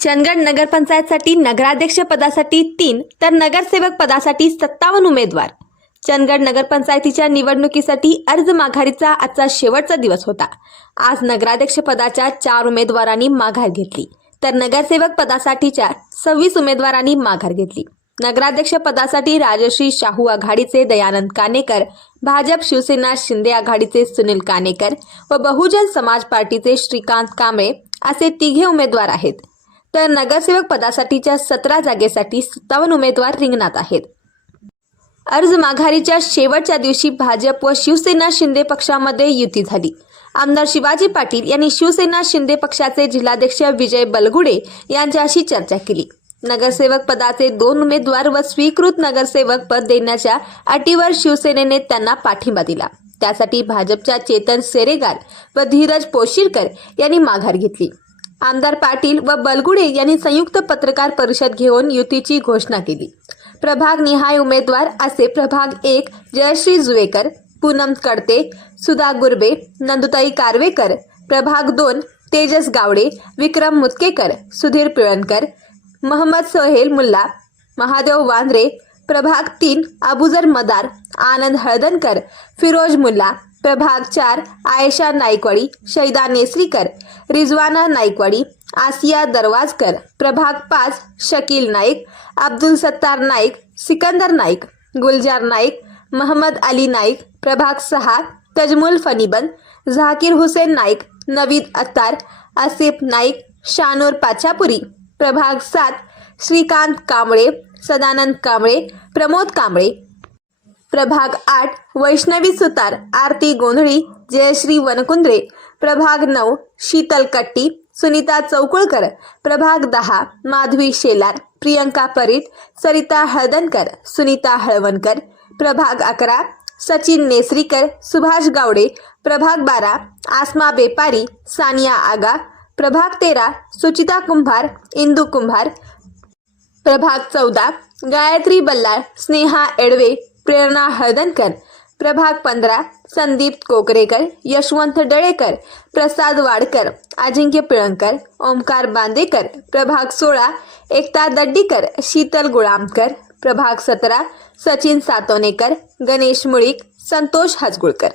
चंदगड नगरपंचायतसाठी नगराध्यक्ष पदासाठी तीन तर नगरसेवक पदासाठी सत्तावन्न उमेदवार. चंदगड नगरपंचायतीच्या निवडणुकीसाठी अर्ज माघारीचा आजचा शेवटचा दिवस होता. आज नगराध्यक्ष पदाच्या चार उमेदवारांनी माघार घेतली तर नगरसेवक पदासाठीच्या सव्वीस उमेदवारांनी माघार घेतली. नगराध्यक्ष पदासाठी राजश्री शाहू आघाडीचे दयानंद कानेकर भाजप शिवसेना शिंदे आघाडीचे सुनील कानेकर व बहुजन समाज पार्टीचे श्रीकांत कांबळे असे तिघे उमेदवार आहेत. तर नगरसेवक पदासाठीच्या सतरा जागेसाठी सत्तावन्न उमेदवार रिंगणात आहेत. अर्ज माघारीच्या शेवटच्या दिवशी भाजप व शिवसेना शिंदे पक्षामध्ये युती झाली. आमदार शिवाजी पाटील यांनी शिवसेना शिंदे पक्षाचे जिल्हाध्यक्ष विजय बलगुडे यांच्याशी चर्चा केली. नगरसेवक पदाचे दोन उमेदवार व स्वीकृत नगरसेवक पद देण्याच्या अटीवर शिवसेनेने त्यांना पाठिंबा दिला. त्यासाठी भाजपच्या चेतन सेरेगार व धीरज पोशीरकर यांनी माघार घेतली. आमदार पाटील व बलगुडे यांनी संयुक्त पत्रकार परिषद घेऊन युतीची घोषणा केली. प्रभाग निहाय उमेदवार असे प्रभाग एक जयश्री जुवेकर पूनम कडते सुधा गुरबे नंदुताई कारवेकर प्रभाग दोन तेजस गावडे विक्रम मुतकेकर सुधीर पिळणकर महम्मद सोहेल मुल्ला महादेव वांद्रे प्रभाग तीन अबुजर मदार आनंद हळदनकर फिरोज मुल्ला प्रभाग चार आयशा नाईकवाडी शैदा नेसरीकर रिजवाना नाईकवाडी आसिया दरवाजकर. प्रभाग पाच शकील नाईक अब्दुल सत्तार नाईक सिकंदर नाईक गुलजार नाईक महम्मद अली नाईक. प्रभाग सहा तजमुल फनीबन झाकीर हुसेन नाईक नवीद अत्तार आसिफ नाईक शानूर पाचापुरी. प्रभाग सात श्रीकांत कांबळे सदानंद कांबळे प्रमोद कांबळे. प्रभाग आठ वैष्णवी सुतार आरती गोंधळी जयश्री वनकुंद्रे. प्रभाग नऊ शीतल कट्टी सुनीता चौकुळकर. प्रभाग दहा माधवी शेलार प्रियंका परीट सरिता हळदनकर सुनीता हळवणकर प्रभाग अकरा सचिन नेसरीकर सुभाष गावडे. प्रभाग बारा आसमा बेपारी सानिया आगा. प्रभाग तेरा सुचिता कुंभार इंदू कुंभार. प्रभाग चौदा गायत्री बल्लाळ स्नेहा एडवे. प्रेरणा हरदनकर, प्रभाग पंद्रह संदीप कोकरेकर, यशवंत डळेकर प्रसाद वाडकर अजिंक्य पिणकर ओमकार बांदेकर, प्रभाग सोलह एकता दड्डीकर, शीतल गुळामकर, प्रभाग सत्रह सचिन सातोनेकर, गणेश मुळीक, संतोष हजगुळकर.